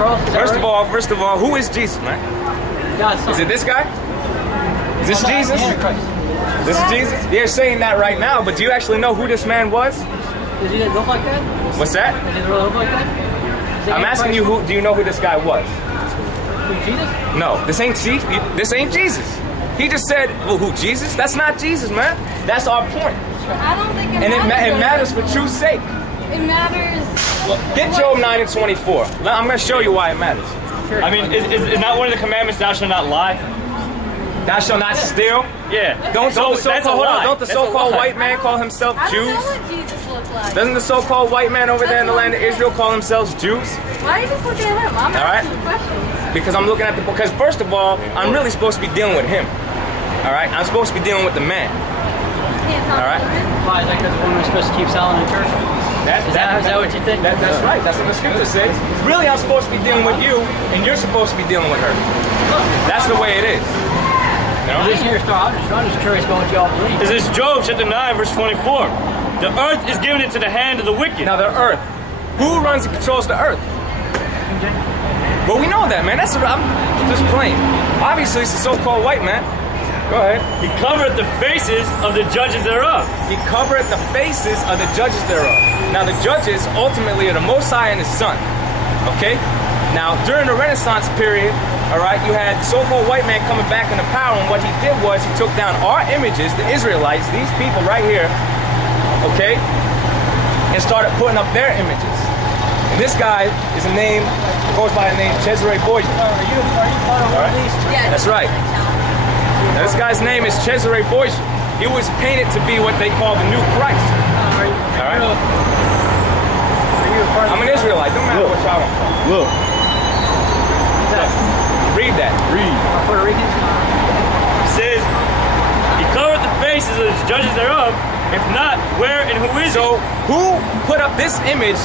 cross? First of all, who is Jesus, man? God's son. Is it this guy? Is this Jesus? This is Jesus? They're saying that right now, but do you actually know who this man was? Does he look like that? What's that? Does he really look like that? I'm asking you, do you know who this guy was? Who, Jesus? No, this ain't Jesus. He just said, well, who, Jesus? That's not Jesus, man. That's our point. I don't think it And matters. it matters for truth's sake. It matters. Look, get Job 9 and 24. I'm going to show you why it matters. I mean, is not one of the commandments, thou shalt not lie? Thou shalt not steal. Yeah. Don't the so-called white man call himself I don't Jews? know what Jesus looks like. Doesn't the so-called white man over there in the land of Israel call themselves Jews? Why are you just looking at him? I'm asking the question. Because I'm looking at because first of all, I'm really supposed to be dealing with him. All right? I'm supposed to be dealing with the man. Can't tell All right. Why is that because the woman was supposed to keep selling in church? Is that what you think? That's right. That's what the scripture says. Really, I'm supposed to be dealing with you, and you're supposed to be dealing with her. That's the way it is. You know? I'm just curious about what y'all believe. This is Job chapter 9, verse 24. The earth is given into the hand of the wicked. Now, the earth. Who runs and controls the earth? Well, we know that, man. I'm just playing. Obviously, it's the so-called white man. Go ahead. He covereth the faces of the judges thereof. He covereth the faces of the judges thereof. Now, the judges ultimately are the Most High and His Son. Okay? Now, during the Renaissance period, all right, you had the so-called white man coming back into power, and what he did was he took down our images, the Israelites, these people right here, okay, and started putting up their images. And this guy goes by the name Pt3 Esau. Are you part of one of these? Yeah, That's right. Now, this guy's name is Pt3 Esau. He was painted to be what they call the new Christ. All right? I'm an Israelite. Don't matter what y'all are from. Look. Read that. Read. Puerto Ricans? It says, he covereth the faces of the judges thereof. If not, where and who is it? So, who put up this image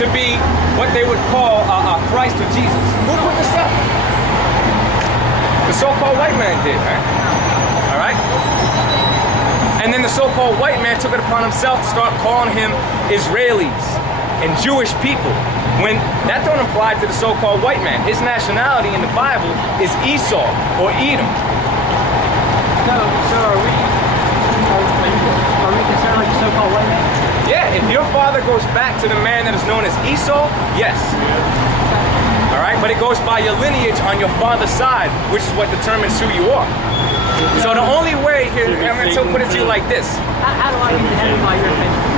to be what they would call Christ or Jesus? Who put this up? The so-called white man did, right? All right? And then the so-called white man took it upon himself to start calling him Israelis and Jewish people, when that don't apply to the so-called white man. His nationality in the Bible is Esau or Edom. So are we considered like a so-called white man? Yeah, if your father goes back to the man that is known as Esau, yes. All right, but it goes by your lineage on your father's side, which is what determines who you are. So the only way here, I'm going to put it to you like this. How do I get ahead by your opinion?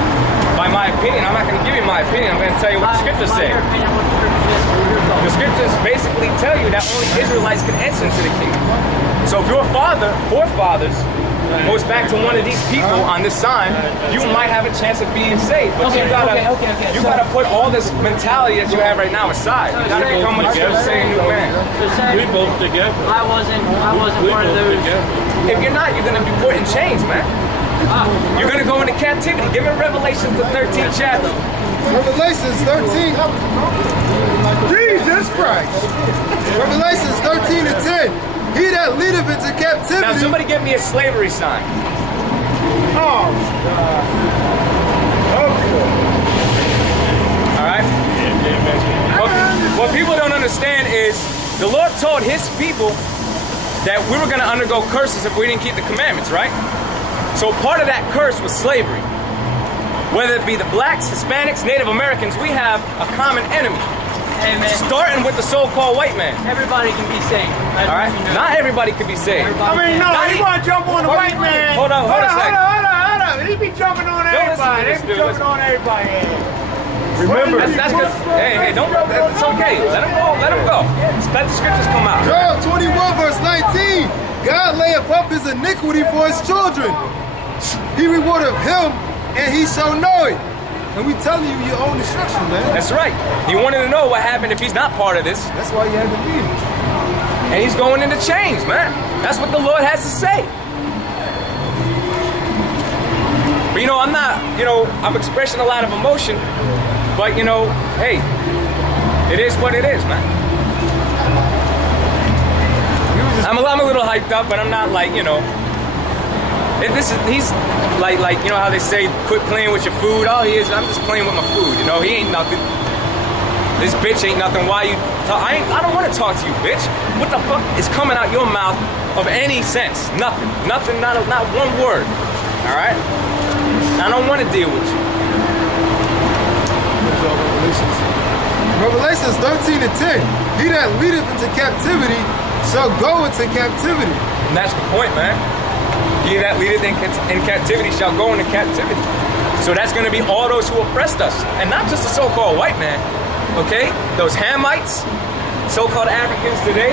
By my opinion, I'm not going to give you my opinion. I'm going to tell you what the scriptures say. The scriptures basically tell you that only Israelites can enter into the kingdom. So if your forefathers, goes back to one of these people on this sign, you might have a chance of being saved. But you gotta put all this mentality that you have right now aside. You gotta become what you're saying, new man. We both together. I wasn't one of those. If you're not, you're gonna be put in chains, man. You're gonna go into captivity. Give me Revelation the 13th chapter. Revelations 13. Jesus Christ. Revelations 13 and 10. He that leadeth into captivity. Now somebody give me a slavery sign. Oh, okay. All right? What people don't understand is the Lord told His people that we were going to undergo curses if we didn't keep the commandments, right? So part of that curse was slavery. Whether it be the blacks, Hispanics, Native Americans, we have a common enemy. Amen. Starting with the so-called white man. Everybody can be saved. All right? Not everybody can be saved. I mean, no, he want to jump on the white man. Hold on a second. Hold on. He be jumping on everybody. He be jumping on everybody. Remember, that's because, hey, don't, it's okay. Let him go. Let the scriptures come out. Job 21 verse 19. God layeth up his iniquity for his children. He rewardeth him, and he shall know it. And we telling you your own destruction, man. That's right. He wanted to know what happened if he's not part of this. That's why you had to be. And he's going into chains, man. That's what the Lord has to say. But I'm expressing a lot of emotion. But hey, it is what it is, man. I'm a little hyped up, but I'm not like, he's like how they say quit playing with your food. All he is, I'm just playing with my food. He ain't nothing. This bitch ain't nothing. Why you talk? I don't want to talk to you, bitch. What the fuck is coming out your mouth of any sense? Nothing. Nothing, not one word. All right? I don't want to deal with you. Revelations 13:10. He that leadeth into captivity shall go into captivity. And that's the point, man. He that leadeth in captivity shall go into captivity. So that's going to be all those who oppressed us. And not just the so-called white man, okay? Those Hamites, so-called Africans today,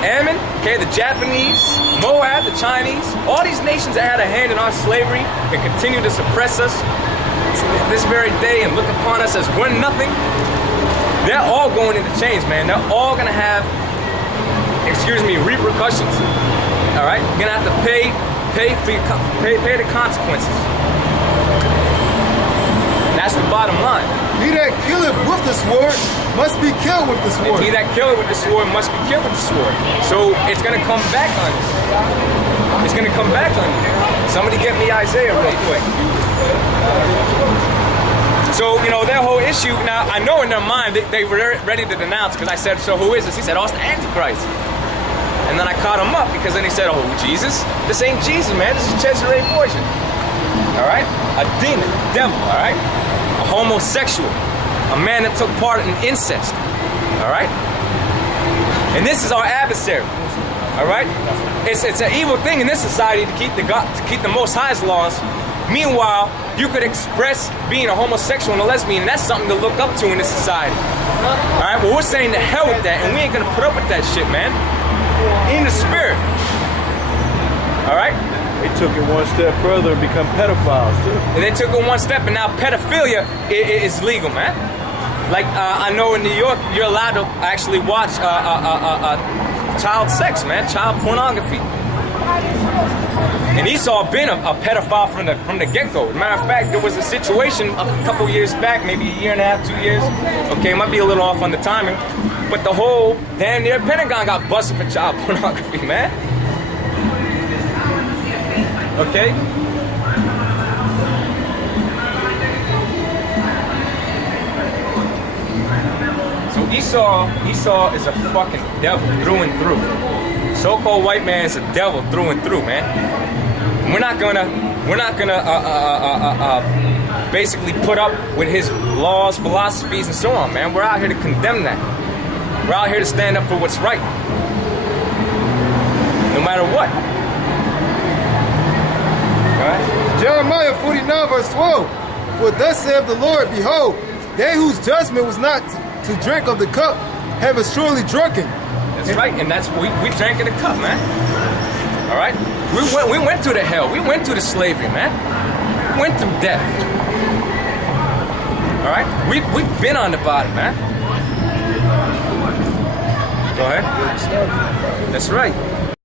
Ammon, okay, the Japanese, Moab, the Chinese, all these nations that had a hand in our slavery and continue to suppress us this very day and look upon us as we're nothing, they're all going into change, man. They're all going to have, repercussions. All right? You're going to have to pay the consequences. That's the bottom line. He that killeth with the sword must be killed with the sword. He that killeth with the sword must be killed with the sword. So it's going to come back on you. It's going to come back on you. Somebody get me Isaiah real quick. So, you know, their whole issue, now, I know in their mind, they were ready to denounce, because I said, so who is this? He said, oh, it's the Antichrist. And then I caught him up, because then he said, oh, Jesus? This ain't Jesus, man. This is Cesare Borgia. All right? A demon, devil, all right? A homosexual, a man that took part in incest, all right? And this is our adversary, all right? It's an evil thing in this society to keep the Most High's laws. Meanwhile, you could express being a homosexual and a lesbian, and that's something to look up to in this society. All right, well, we're saying to hell with that, and we ain't gonna put up with that shit, man. In the spirit. All right? They took it one step further and become pedophiles too. And they took it one step, and now pedophilia is legal, man. Like I know in New York, you're allowed to actually watch child sex, man, child pornography. And Esau been a pedophile from the get-go. As a matter of fact, there was a situation a couple years back, maybe a year and a half, 2 years. Okay, might be a little off on the timing, but the whole damn near Pentagon got busted for child pornography, man. Okay. So Esau is a fucking devil through and through. So-called white man is a devil through and through, man. We're not gonna basically put up with his laws, philosophies, and so on, man. We're out here to condemn that. We're out here to stand up for what's right, no matter what. All right? Jeremiah 49 verse 12. For thus saith the Lord, behold, they whose judgment was not to drink of the cup have surely drunken. That's right, and that's we drank in the cup, man. All right, we went through the hell, we went through the slavery, man. We went through death. All right, we've been on the bottom, man. Go ahead. That's right.